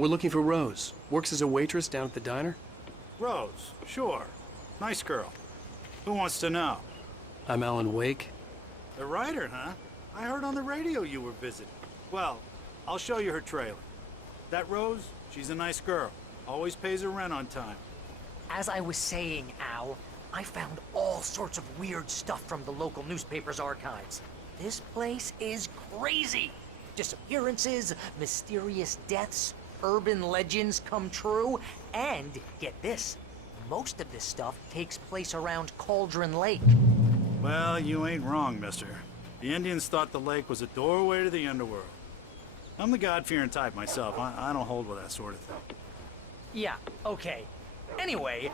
We're looking for Rose. Works as a waitress down at the diner. Rose, sure. Nice girl. Who wants to know? I'm Alan Wake. The writer, huh? I heard on the radio you were visiting. Well, I'll show you her trailer. That Rose, she's a nice girl. Always pays her rent on time. As I was saying, Al, I found all sorts of weird stuff from the local newspaper's archives. This place is crazy. Disappearances, mysterious deaths, urban legends come true, and get this, most of this stuff takes place around Cauldron Lake. Well, you ain't wrong, mister. The Indians thought the lake was a doorway to the underworld. I'm the God-fearing type myself. I don't hold with that sort of thing. Yeah, okay. Anyway,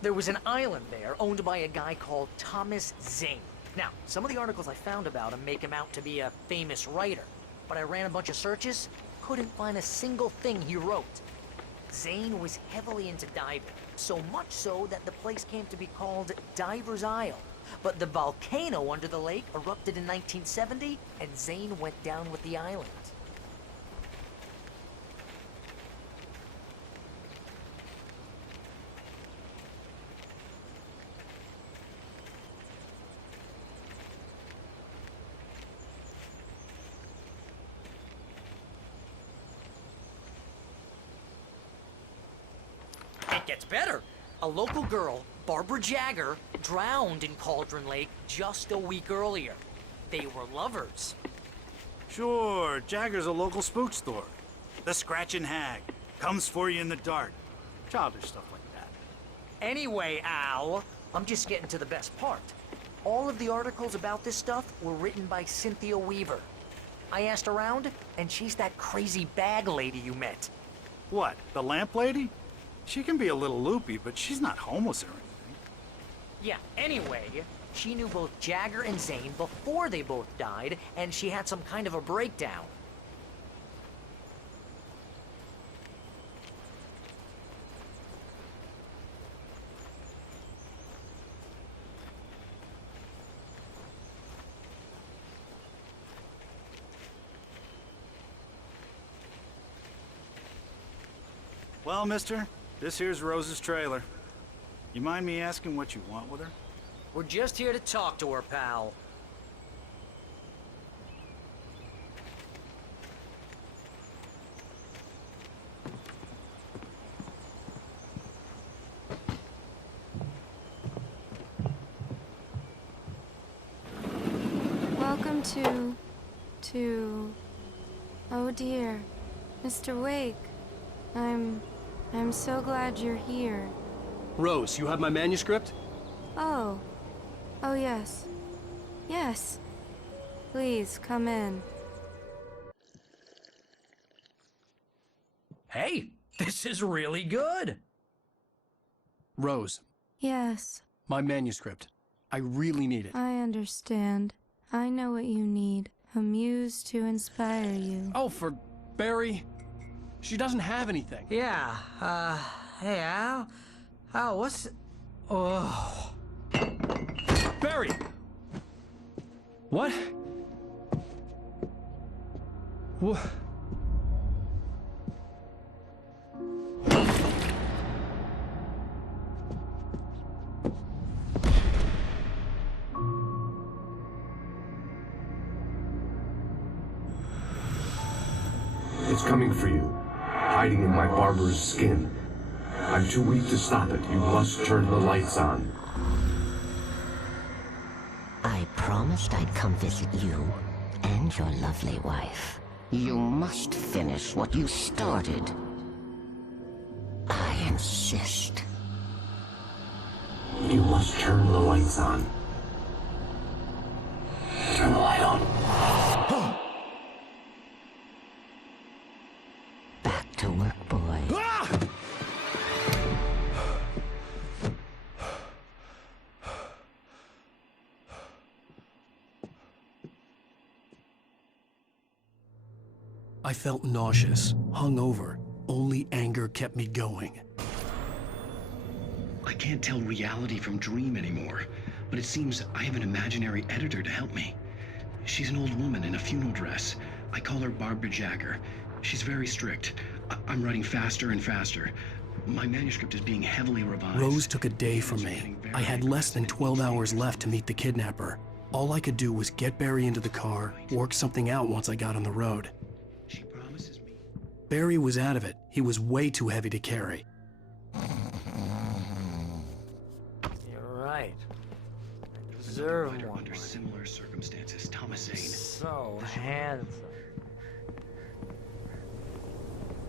there was an island there owned by a guy called Thomas Zane. Now, some of the articles I found about him make him out to be a famous writer, but I ran a bunch of searches, couldn't find a single thing he wrote. Zane was heavily into diving, so much so that the place came to be called Diver's Isle. But the volcano under the lake erupted in 1970, and Zane went down with the island. It gets better. A local girl, Barbara Jagger, drowned in Cauldron Lake just a week earlier. They were lovers. Sure, Jagger's a local spook store. The Scratchin' Hag. Comes for you in the dark. Childish stuff like that. Anyway, Al, I'm just getting to the best part. All of the articles about this stuff were written by Cynthia Weaver. I asked around, and she's that crazy bag lady you met. What, the lamp lady? She can be a little loopy, but she's not homeless or anything. Yeah, anyway, she knew both Jagger and Zane before they both died, and she had some kind of a breakdown. Well, mister, this here's Rose's trailer. You mind me asking what you want with her? We're just here to talk to her, pal. Welcome to... Oh dear, Mr. Wake. I'm so glad you're here. Rose, you have my manuscript? Oh. Oh, yes. Yes. Please, come in. Hey, this is really good. Rose, Yes, my manuscript. I really need it. I understand. I know what you need. A muse to inspire you. Oh, for Barry. She doesn't have anything. Yeah, hey, Al? Al, what's... Oh... Barry! What? What? It's coming for you, hiding in my barber's skin. I'm too weak to stop it. You must turn the lights on. I promised I'd come visit you and your lovely wife. You must finish what you started. I insist. You must turn the lights on. Turn the light on. Back to work, boy. I felt nauseous, hungover. Only anger kept me going. I can't tell reality from dream anymore, but it seems I have an imaginary editor to help me. She's an old woman in a funeral dress. I call her Barbara Jagger. She's very strict. I'm writing faster and faster. My manuscript is being heavily revised. Rose took a day from me. I had less than 12 hours left to meet the kidnapper. All I could do was get Barry into the car, work something out once I got on the road. She promises me. Barry was out of it. He was way too heavy to carry. You're right. I deserve Writer one. under similar circumstances, Thomas Zane. So handsome.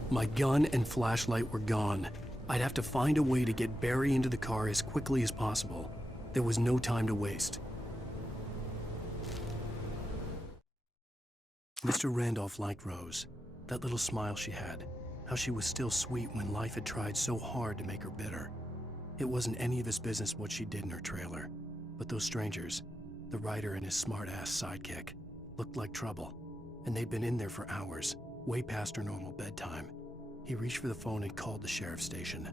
My gun and flashlight were gone. I'd have to find a way to get Barry into the car as quickly as possible. There was no time to waste. Mr. Randolph liked Rose. That little smile she had. How she was still sweet when life had tried so hard to make her bitter. It wasn't any of his business what she did in her trailer. But those strangers, the writer and his smart-ass sidekick, looked like trouble. And they'd been in there for hours, way past her normal bedtime. He reached for the phone and called the sheriff's station.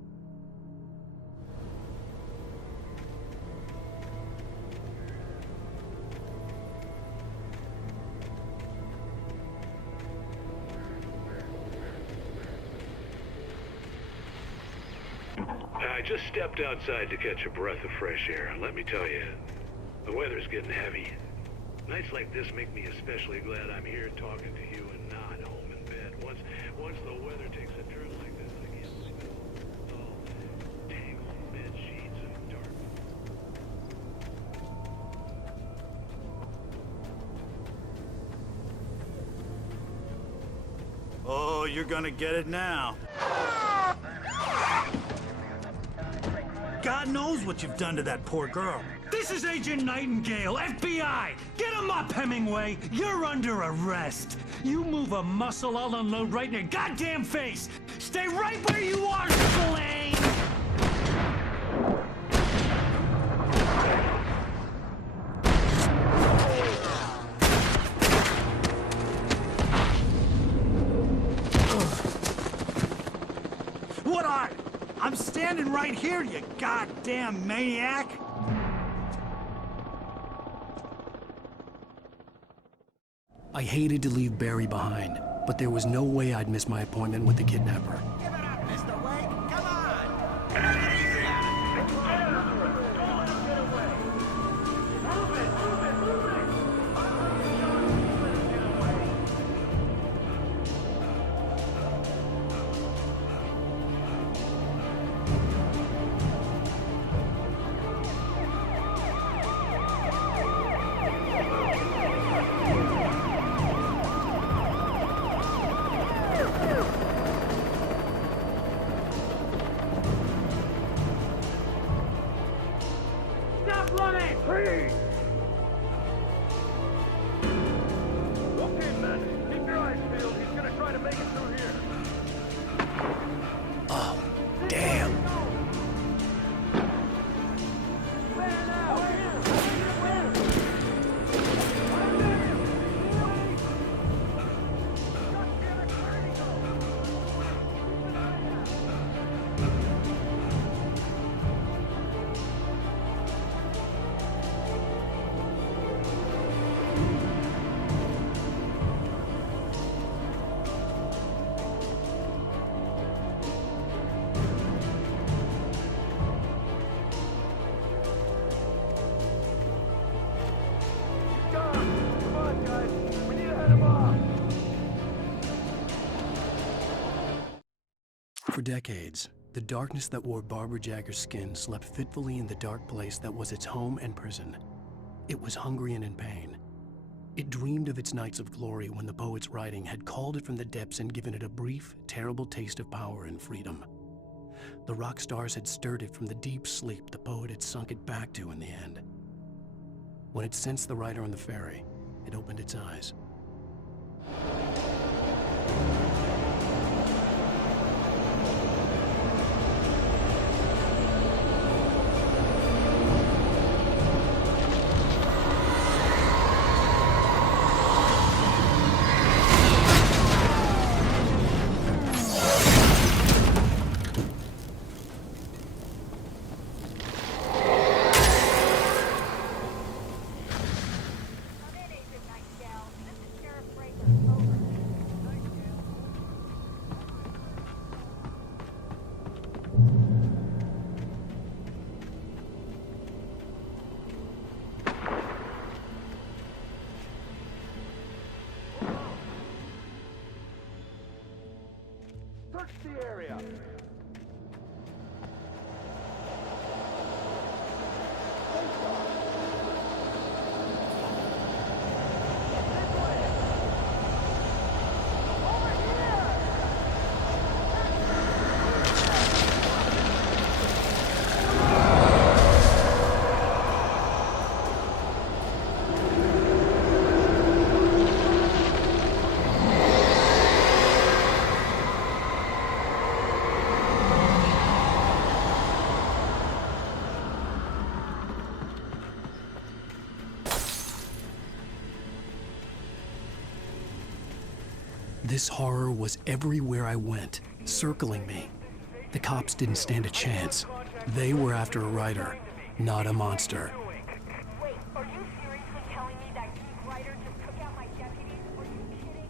I just stepped outside to catch a breath of fresh air. Let me tell you, the weather's getting heavy. Nights like this make me especially glad I'm here talking to you and not home in bed. Once the weather takes a turn like this, I can't sleep at all. It's all tangled bed sheets and dark. Oh, you're gonna get it now. God knows what you've done to that poor girl. This is Agent Nightingale, FBI! Get him up, Hemingway! You're under arrest! You move a muscle, I'll unload right in your goddamn face! Stay right where you are, Spillane! What are? I'm standing right here, you goddamn maniac! I hated to leave Barry behind, but there was no way I'd miss my appointment with the kidnapper. Give it up, Mr. Wake! Come on! Stop running! Please! Okay, men, keep your eyes peeled. He's gonna try to make it through here. Oh, damn. Come on, guys. We need to head him off. For decades, the darkness that wore Barbara Jagger's skin slept fitfully in the dark place that was its home and prison. It was hungry and in pain. It dreamed of its nights of glory when the poet's writing had called it from the depths and given it a brief, terrible taste of power and freedom. The rock stars had stirred it from the deep sleep the poet had sunk it back to in the end. When it sensed the writer on the ferry, it opened its eyes. Search the area. This horror was everywhere I went, circling me. The cops didn't stand a chance. They were after a writer, not a monster. Wait, are you seriously telling me that geek writer just took out my deputies? Are you kidding?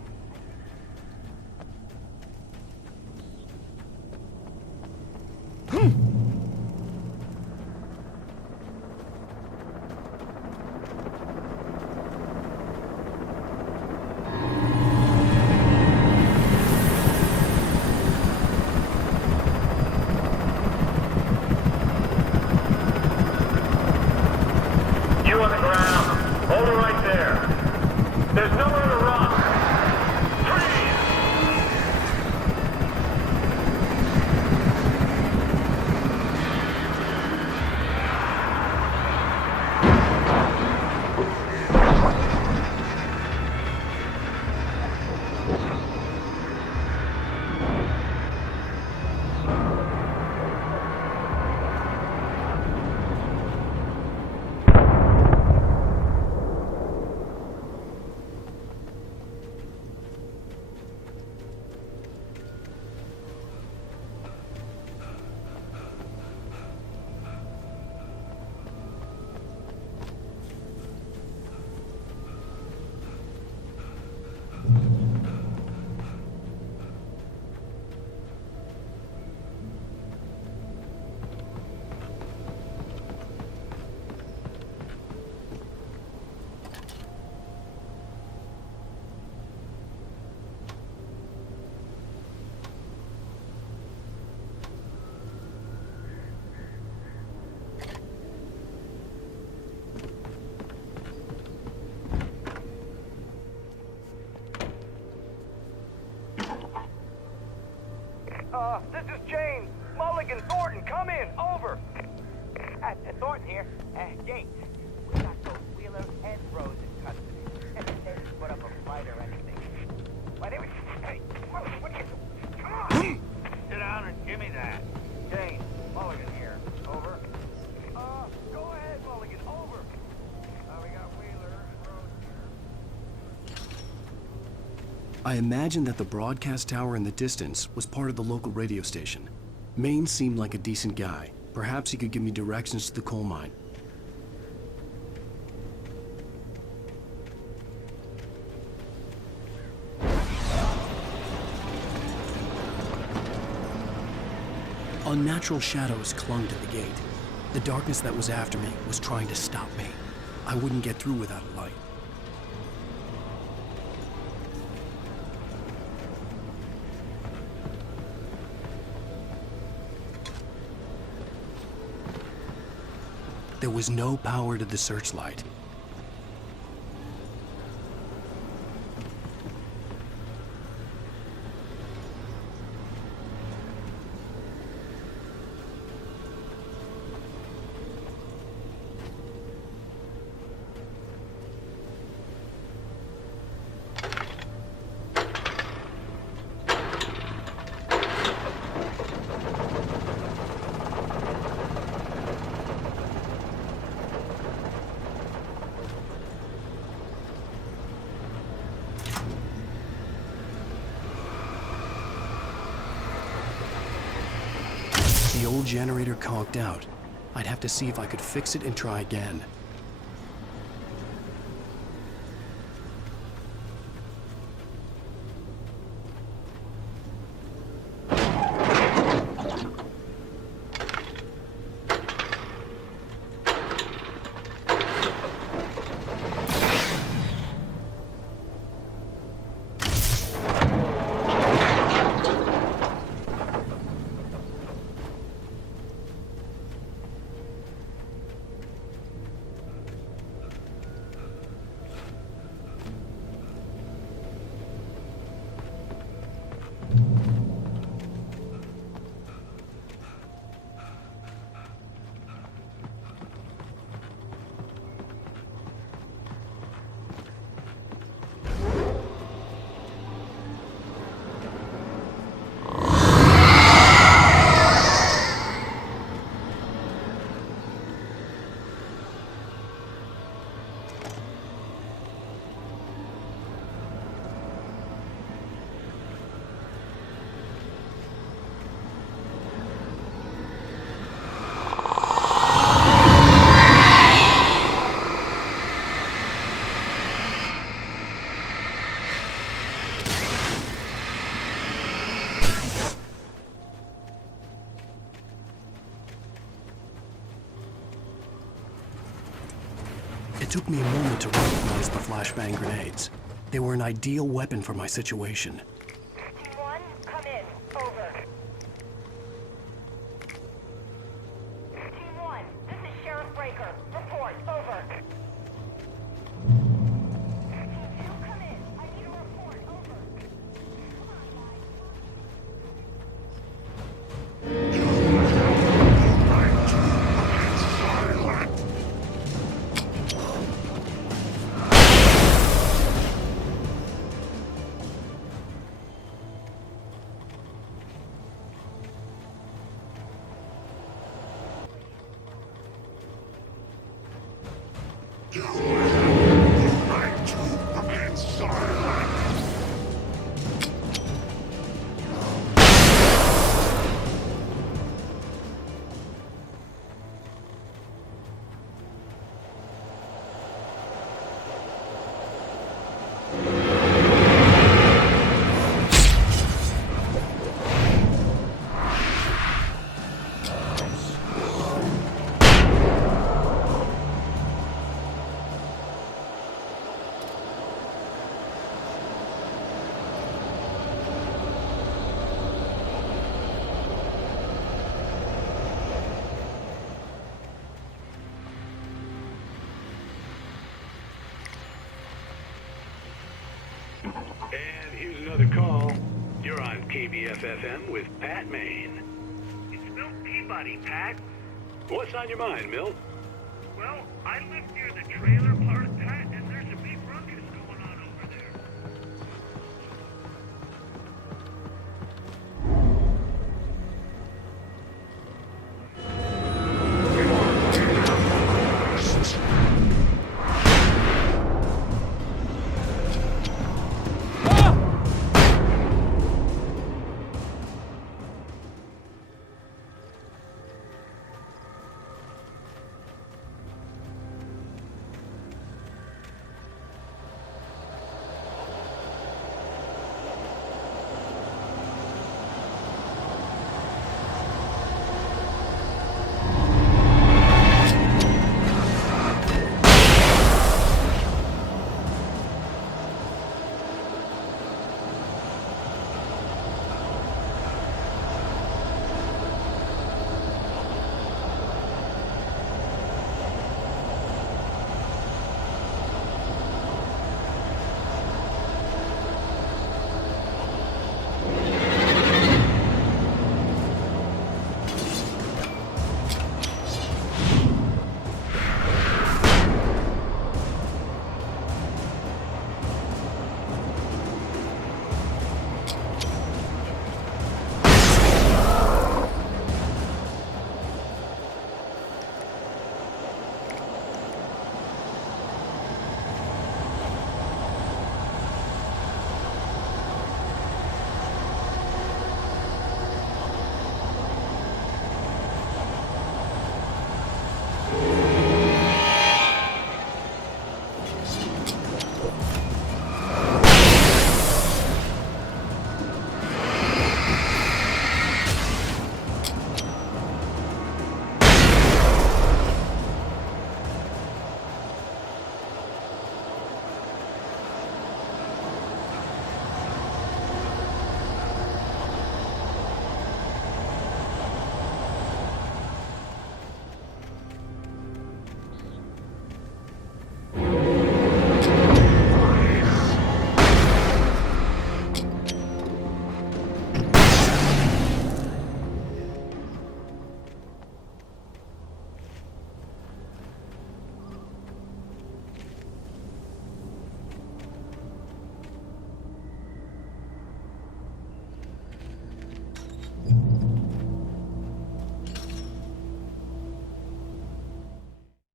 You on the ground. Hold it right there. There's nowhere to run. Freeze! This is James. Mulligan, Thornton, come in. Over. Thornton here. James, we got both Wheeler and Rose in custody. They didn't put up a fight or anything. Why, they were... Hey, what are you... Come on! Sit down and give me that. James, Mulligan here. Over. Go ahead, Mulligan. Over. We got Wheeler and Rose here. I imagined that the broadcast tower in the distance was part of the local radio station. Maine seemed like a decent guy. Perhaps he could give me directions to the coal mine. Unnatural shadows clung to the gate. The darkness that was after me was trying to stop me. I wouldn't get through without a light. There was no power to the searchlight. The old generator conked out. I'd have to see if I could fix it and try again. took me a moment to recognize the flashbang grenades. They were an ideal weapon for my situation. Team 1, come in. Over. Team 1, this is Sheriff Breaker. Report. Over. Team 2, come in. I need a report. Over. Come on, And here's another call. You're on KBFFM with Pat Maine. It's Milt Peabody, Pat. What's on your mind, Milt? Well, I live near the trailer